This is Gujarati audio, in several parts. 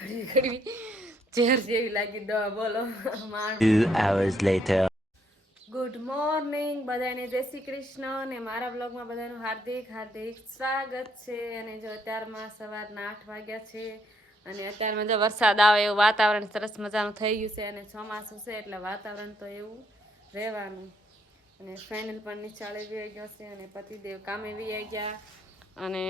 ઘડી ઘડી ઝેર જેવી લાગી દવા બોલો. 2 hours later. ગુડ મોર્નિંગ બધાને, જય શ્રી કૃષ્ણ ને મારા બ્લોગમાં બધાનું હાર્દિક હાર્દિક સ્વાગત છે. અને જો અત્યારમાં સવારના 8 વાગ્યા છે અને અત્યારમાં જો વરસાદ આવે એવું વાતાવરણ સરસ મજાનું થઈ ગયું છે. અને ચોમાસું છે એટલે વાતાવરણ તો એવું રહેવાનું. અને ફાઇનલ પણ નીચાળે વી ગયો છે અને પતિદેવ કામે વી ગયા. અને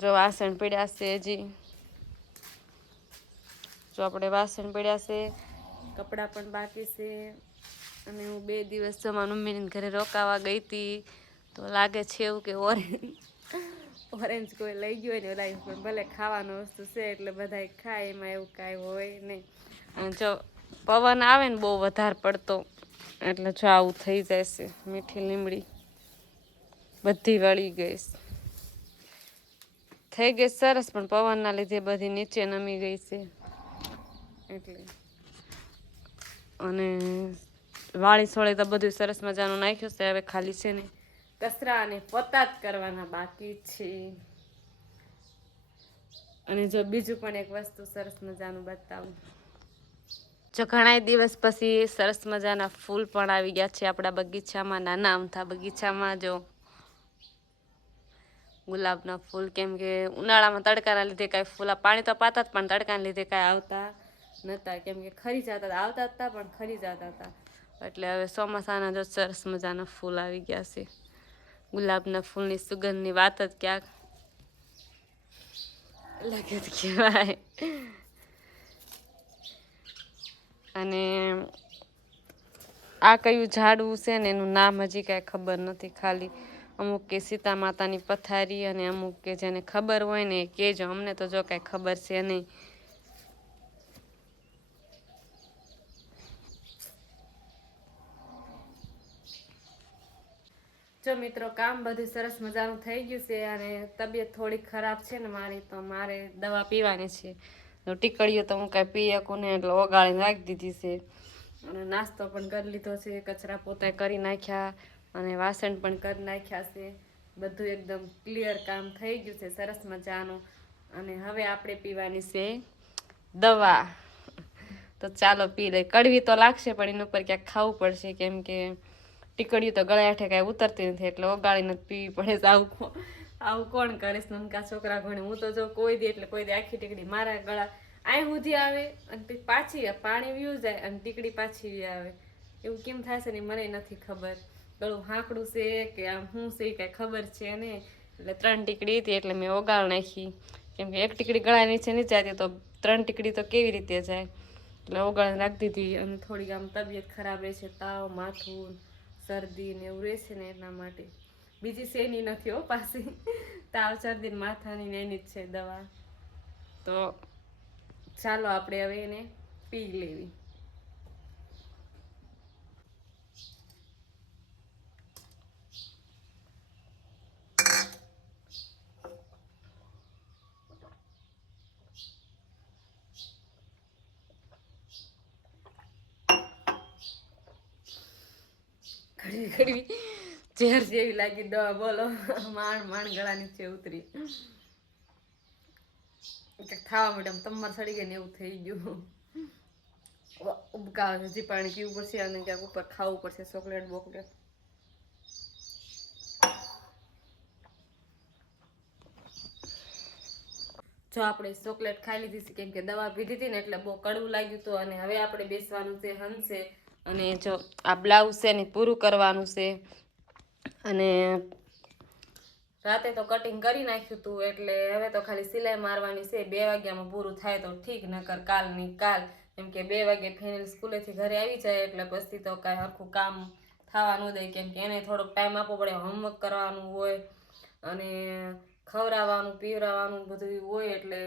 જો વાસણ પીડ્યા છે હજી, જો આપણે વાસણ પડ્યા છે, કપડાં પણ બાકી છે. અને હું 2 દિવસ મારા મમ્મીને ઘરે રોકાવા ગઈ હતી તો લાગે છે એવું કે ઓરેન્જ કોઈ લઈ ગયો ને લાગે, પણ ભલે ખાવાનું વસ્તુ છે એટલે બધા ખાય, એમાં એવું કાંઈ હોય નહીં. અને જો પવન આવે ને બહુ વધારે પડતો એટલે જો આવું થઈ જાય છે. મીઠી લીમડી બધી વળી ગઈ થઈ ગઈ સરસ, પણ પવનના લીધે બધી નીચે નમી ગઈ છે એટલે. અને વાળી સોળી તો બધું સરસ મજાનું નાખ્યું છે. હવે ખાલી છે ને કચરા અને પોતા જ કરવાના બાકી છે. અને જો બીજું પણ એક વસ્તુ સરસ મજાનું બતાવું, જો ઘણા દિવસ પછી સરસ મજાના ફૂલ પણ આવી ગયા છે આપણા બગીચામાં. નાના અમથા બગીચામાં જો ગુલાબના ફૂલ, કેમ કે ઉનાળામાં તડકાના લીધે કાંઈ ફૂલ પાણી તો પાતા જ, પણ તડકાના લીધે કાંઈ આવતા નહોતા, કેમ કે ખરી જતા હતા. આવતા હતા પણ ખરી જતા હતા. એટલે હવે ચોમાસાના જો સરસ મજાના ફૂલ આવી ગયા છે. ગુલાબના ફૂલની સુગંધની વાત જ ક્યાંક અલગ જ કહેવાય. અને આ કયું ઝાડવું છે ને એનું નામ હજી કાંઈ ખબર નથી. ખાલી અમુક કે સીતા માતાની પથારી, અને અમુક કે જેને ખબર હોય ને એ કહેજો. અમને તો જો કાંઈ ખબર છે નહીં. જો મિત્રો, કામ બધું સરસ મજાનું થઈ ગયું છે અને તબિયત થોડી ખરાબ છે ને મારી, તો મારે દવા પીવાની છે. તો ટીકડીઓ તો હું કાંઈ પી શકું ને એટલે ઓગાળીને રાખી દીધી છે. અને નાસ્તો પણ કરી લીધો છે, કચરા પોતા કરી નાખ્યા અને વાસણ પણ કરી નાખ્યા છે. બધું એકદમ ક્લિયર કામ થઈ ગયું છે સરસ મજાનું. અને હવે આપણે પીવાની છે દવા. તો ચાલો પી લઈ. કડવી તો લાગશે પણ એના ઉપર ક્યાંક ખાવું પડશે, કેમ કે ટીકડીયું તો ગળા હેઠે કાંઈ ઉતરતી નથી એટલે ઓગાળીને પીવી પડે. આવું કોણ કરે છે? નમકા છોકરા ઘણે. હું તો જો કોઈ દી એટલે કોઈ દી આખી ટીકડી મારા ગળા અહીં સુધી આવે અને પાછી પાણી વીયું જાય અને ટીકડી પાછી આવે. એવું કેમ થાય છે ને મને નથી ખબર. ગળું હાંકડું છે કે આમ શું છે કાંઈ ખબર છે ને. એટલે 3 ટીકડી હતી એટલે મેં ઓગાળ નાખી, કેમ કે 1 ટીકડી ગળા નીચે નહીં જતી તો 3 ટીકડી તો કેવી રીતે જાય. એટલે ઓગાળીને રાખી દીધી. અને થોડીક આમ તબિયત ખરાબ રહે છે, તાવ, માથું, શરદી ને એવું રહે છે ને એટલા માટે. બીજી શેની નથી હો પાછી. તાવ, શરદી, માથાની ને એની જ છે દવા. તો ચાલો આપણે હવે એને પી લેવી. ઘડી ઘડી ઝેર જેવી લાગી દવા બોલો. માંડ ગળા નીચે ઉતરી. ખાવા માટે તમારે સડી ગઈ ને એવું થઈ ગયું. ઉબકા હજી પાણી પીવું પડશે અને ક્યાંક ઉપર ખાવું પડશે ચોકલેટ બોકલેટ. જો આપણે ચોકલેટ ખાઈ લીધી છે, કેમ કે દવા પીધી હતી ને એટલે બહુ કડવું લાગ્યું હતું. અને હવે આપણે બેસવાનું છે હંસે. અને જો આ બ્લાઉઝ છે ને પૂરું કરવાનું છે. અને રાતે તો કટિંગ કરી નાખ્યું હતું એટલે હવે તો ખાલી સિલાઈ મારવાની છે. 2 વાગ્યામાં પૂરું થાય તો ઠીક, નકર કાલની કાલ. કેમ કે 2 વાગે ફેનિલ સ્કૂલેથી ઘરે આવી જાય એટલે પછી તો કાંઈ હરખું કામ થવા ન દે, કેમ કે એને થોડોક ટાઈમ આપવો પડે. હોમવર્ક કરવાનું હોય અને ખવડાવવાનું પીવડાવવાનું બધું હોય એટલે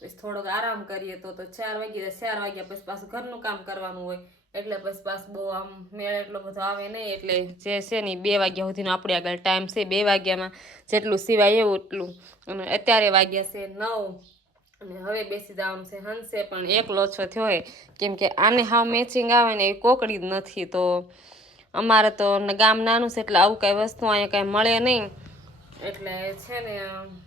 પછી થોડોક આરામ કરીએ તો 4 વાગ્યા પછી પાછું ઘરનું કામ કરવાનું હોય. એટલે પછી પાછું બહુ આમ મેળ એટલો બધો આવે નહીં. એટલે જે છે ને 2 વાગ્યા સુધીનો આપણે આગળ ટાઈમ છે. 2 વાગ્યામાં જેટલું સિવાય એવું એટલું. અને અત્યારે વાગ્યા છે 9 અને હવે બેસી જવાનું છે હંસે. પણ એકલો ઓછો થયો હોય, કેમ કે આને હાવ મેચિંગ આવે ને એ કોકડી જ નથી. તો અમારે તો ગામ નાનું છે એટલે આવું કાંઈ વસ્તુ અહીંયા કાંઈ મળે નહીં. એટલે છે ને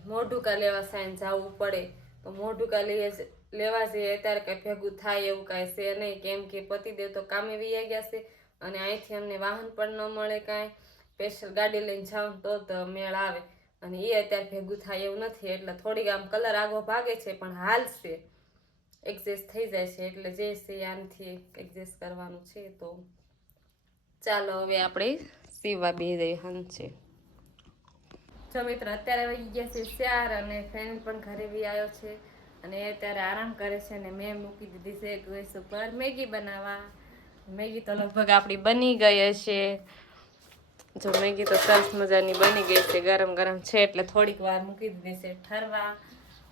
મોઢું કા લેવા સાઈન જવું પડે. તો મોઢું કાલી લેવા જઈએ અત્યારે કંઈ ભેગું થાય એવું કાંઈ છે નહીં, કેમ કે પતિદેવ તો કામે વહી ગયા છે અને અહીંથી અમને વાહન પણ ન મળે કાંઈ, સ્પેશિયલ ગાડી લઈને જાઉં તો મેળ આવે, અને એ અત્યારે ભેગું થાય એવું નથી. એટલે થોડીક આમ કલર આગો ભાગે છે પણ હાલશે, એડજસ્ટ થઈ જાય છે. એટલે જે છે આનાથી એડજસ્ટ કરવાનું છે. તો ચાલો હવે આપણે સીવવા બે જઈએ હંશે. જો મિત્ર અત્યારે વાગી ગયા છે 4 અને ફ્રેન્ડ પણ ઘરે બી આવ્યો છે અને એ અત્યારે આરામ કરે છે. અને મેં મૂકી દીધી છે ગેસ ઉપર મેગી બનાવવા. મેગી તો લગભગ આપણી બની ગઈ હશે. જો મેગી તો સરસ મજાની બની ગઈ છે, ગરમ ગરમ છે એટલે થોડીક વાર મૂકી દીધી છે ઠરવા.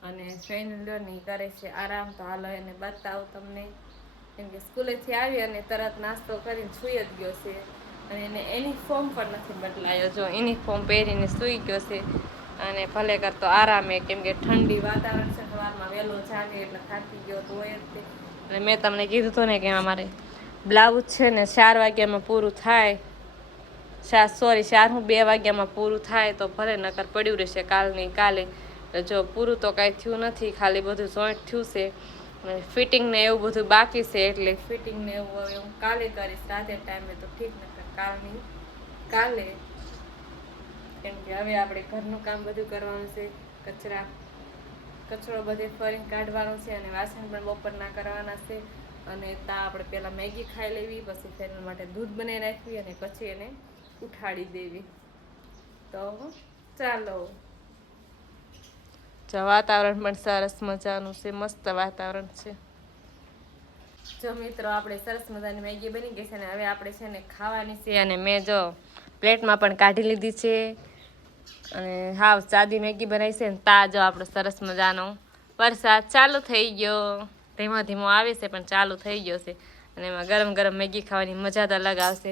અને ફ્રેન્ડ નહીં કરે છે આરામ. તો હાલો એને બતાવું તમને, કેમ કે સ્કૂલેથી આવી અને તરત નાસ્તો કરીને સૂઈ જ ગયો છે. અને એને યુનિફોર્મ પણ નથી બદલાયો, જો યુનિફોર્મ પહેરીને સૂઈ ગયો છે. અને ભલે કરતો આરામે, કેમ કે ઠંડી વાતાવરણ છે, સવારમાં વહેલો જાગે એટલે થાકી ગયો તો હોય જ તે. અને મેં તમને કીધું હતું ને કે અમારે બ્લાઉઝ છે ને 4 વાગ્યામાં પૂરું થાય, 2 વાગ્યામાં પૂરું થાય તો ભલે, નકર પડ્યું રહેશે કાલની કાલે. જો પૂરું તો કાંઈ થયું નથી, ખાલી બધું જોઈન્ટ થયું છે. ફિટિંગ ને એવું બધું બાકી છે, એટલે ફિટિંગ ને એવું હવે હું કાલે કરીશ રાતે ટાઈમે તો ઠીક, નકર કાલની કાલે. કેમ કે હવે આપણે ઘરનું કામ બધું કરવાનું છે, કચરો બધે ફરીને કાઢવાનો છે અને વાસણ પણ બપોરના કરવાના છે. અને ત્યાં આપણે પહેલાં મેગી ખાઈ લેવી, પછી ફેરવા માટે દૂધ બનાવી રાખવી અને પછી એને ઉઠાડી દેવી. તો ચાલો. જો વાતાવરણ પણ સરસ મજાનું છે, મસ્ત વાતાવરણ છે. જો મિત્રો આપણે સરસ મજાની મેગી બની ગઈ છે ને હવે આપણે છે ને ખાવાની છે. અને મેં જો પ્લેટમાં પણ કાઢી લીધી છે અને હાવ સાદી મેગી બનાવી છે ને તા જો આપણો સરસ મજાનો વરસાદ ચાલુ થઈ ગયો. ધીમો ધીમો આવે છે પણ ચાલુ થઈ ગયો છે. અને એમાં ગરમ ગરમ મેગી ખાવાની મજા જ અલગ આવશે.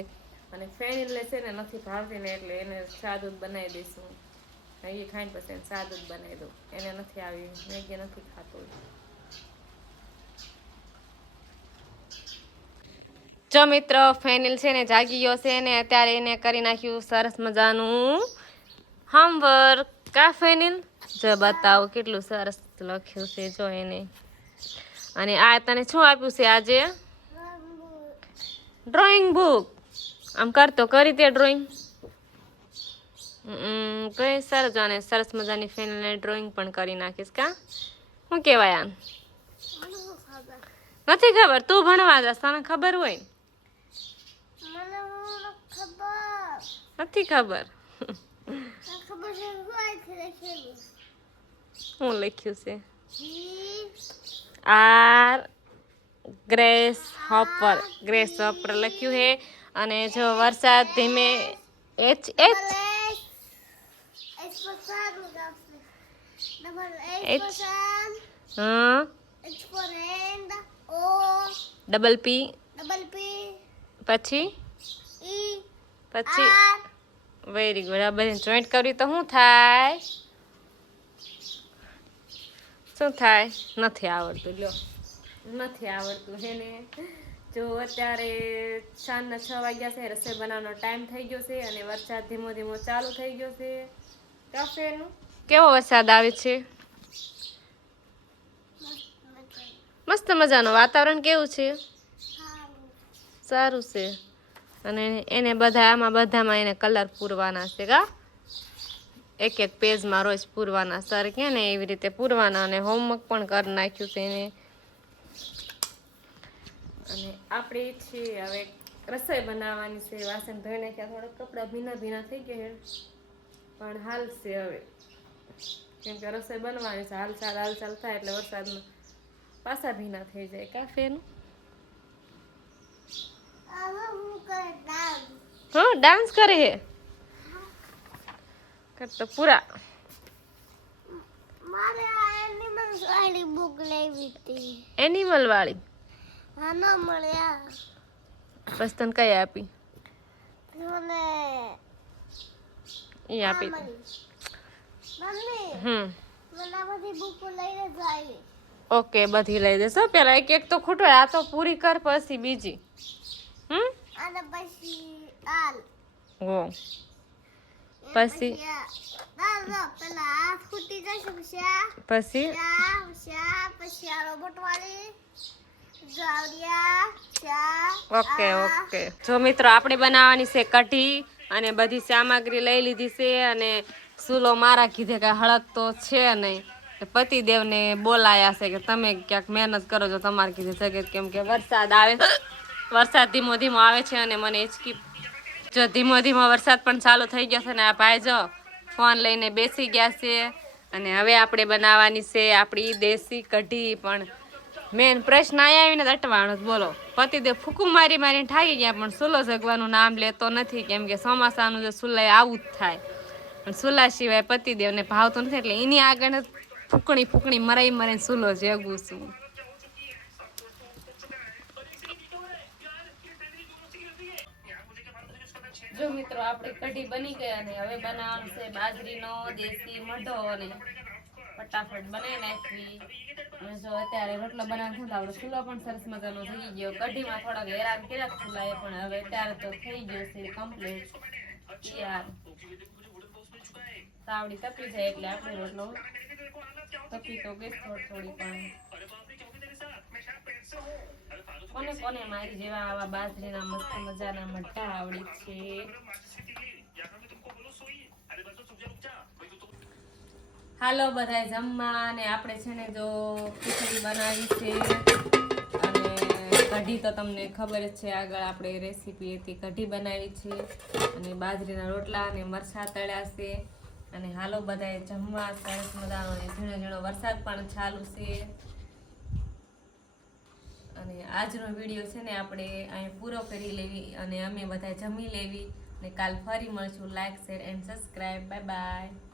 અને ફ્રેન્ડ લે છે ને નથી ભાવતી ને એટલે એને સાદું જ બનાવી દઈશું. મેગી ખાઈને પછી એને સાદું જ બનાવી દઉં, એને નથી આવી મેગી નથી ખાતો. જો મિત્રો ફેનિલ છે ને જાગી ગયો છે ને અત્યારે એને કરી નાખ્યું સરસ મજાનું હોમવર્ક. કા ફેનિલ જો બતાવો કેટલું સરસ લખ્યું છે જો એને. અને આ તને શું આપ્યું છે આજે? Drawing book. આમ કરતો કરી તે ડ્રોઈંગ. કઈ સરસ અને સરસ મજાની ફેનિલને ડ્રોઈંગ પણ કરી નાખીશ. કા શું કહેવાય આમ? નથી ખબર, તું ભણવા જાસ તને ખબર હોય. નથી ખબર. શું લખ્યું છે? આર ગ્રેસ હોપર લખ્યું છે. અને જો વરસાદ ધીમે એચ હા ડબલ પી પછી વેરી ગુડ. આ બધી જોઈન્ટ કરવી તો શું થાય? શું થાય? નથી આવડતું. લ્યો નથી આવડતું છે ને. જો અત્યારે સાંજના 6 વાગ્યા છે, રસોઈ બનાવવાનો ટાઈમ થઈ ગયો છે અને વરસાદ ધીમો ધીમો ચાલુ થઈ ગયો છે. કાફેનું કેવો વરસાદ આવે છે? મસ્ત મજાનું વાતાવરણ કેવું છે? સારું છે. અને એને આમાં બધામાં એને કલર પૂરવાના છે. કા એક એક પેજમાં રોજ પૂરવાના, સર કે ને એવી રીતે પૂરવાના. અને હોમવર્ક પણ કરી નાખ્યું છે એને. અને આપણે છે હવે રસોઈ બનાવવાની છે. વાસણ ધોઈ નાખ્યા, થોડાક કપડાં ભીના થઈ ગયા પણ હાલશે હવે, કેમ કે રસોઈ બનવાની છે. હાલ ચાલ થાય એટલે વરસાદમાં પાછા ભીના થઈ જાય. કાફેનું હા ડાન્સ કરે હે કરતો પૂરા. મારે એનિમલ વાળી બુક લેવી હતી. એનિમલ વાળી? હા, ન મળ્યા. બસ તને કઈ આપી? મને એ આપી. મમ્મી મને બધી બુક લઈને જ આવી. ઓકે, બધી લઈ દેશો. પેલા એક તો ખૂટો, આ તો પૂરી કર પછી બીજી. અને પછી આલ હો પછી પેલા આ ફૂટી જશે પછી ચા પછી આ રોબોટ વાળી જાવડિયા ચા ઓકે ઓકે જો મિત્રો આપણે બનાવવાની છે કઢી અને બધી સામગ્રી લઈ લીધી છે અને સૂલો મારા કીધે કાંઈ હળગતો છે નહીં પતિદેવને બોલાયા છે કે તમે ક્યાંક મહેનત કરો છો તમારે કીધે જગત કેમ કે વરસાદ આવે વરસાદ ધીમો ધીમો આવે છે અને મને હિચકી જો ધીમો ધીમો વરસાદ પણ ચાલુ થઈ ગયો છે ને આ ભાઈ જો ફોન લઈને બેસી ગયા છે અને હવે આપણે બનાવવાની છે આપણી દેશી કઢી પણ મેન પ્રશ્ન આવીને અટવાનો જ બોલો પતિદેવ ફૂકું મારી મારીને થાકી ગયા પણ સુલો જગવાનું નામ લેતો નથી કેમ કે ચોમાસાનું જે સુલાય આવું જ થાય પણ સુલા સિવાય પતિદેવને ભાવતું નથી એટલે એની આગળ ફૂકણી મરાઈ મરાઈને સુલો જગું છું જો મિત્રો આપણે કઢી બની ગઈ અને હવે બનાવવાનું છે બાજરીનો દેશી મઢો અને ફટાફટ બનાવી નાખવી અને જો અત્યારે રોટલો બનાવવાનો તો આપણો ચૂલો પણ સરસ મજાનો થઈ ગયો કઢીમાં થોડાક હેરાન કર્યા ચૂલાએ પણ હવે અત્યારે તો થઈ ગયો છે કમ્પ્લીટ તૈયાર તાવડી તપી જાય એટલે આપણે રોટલો તપી તો ગઈ થોડી પણ કોને કોને મારી જેવા આવા બાજરીના મસ્ત મજાના મઠ્ઠા આવડી છે હાલો બધાય જમવા અને આપણે છે ને જો ખીચડી બનાવી છે અને કઢી તો તમને ખબર જ છે આગળ આપણે રેસીપી હતી કઢી બનાવી છે અને બાજરીના રોટલા અને મરચાં તળ્યા છે અને હાલો બધાય જમવા સરસ મજાનો ઝીણો ઝીણો વરસાદ પણ ચાલુ છે અને આજનો વિડીયો છે ને આપણે અહીં પૂરો કરી લેવી અને અમે બધા જમી લેવી અને કાલ ફરી મળશું like share and subscribe bye bye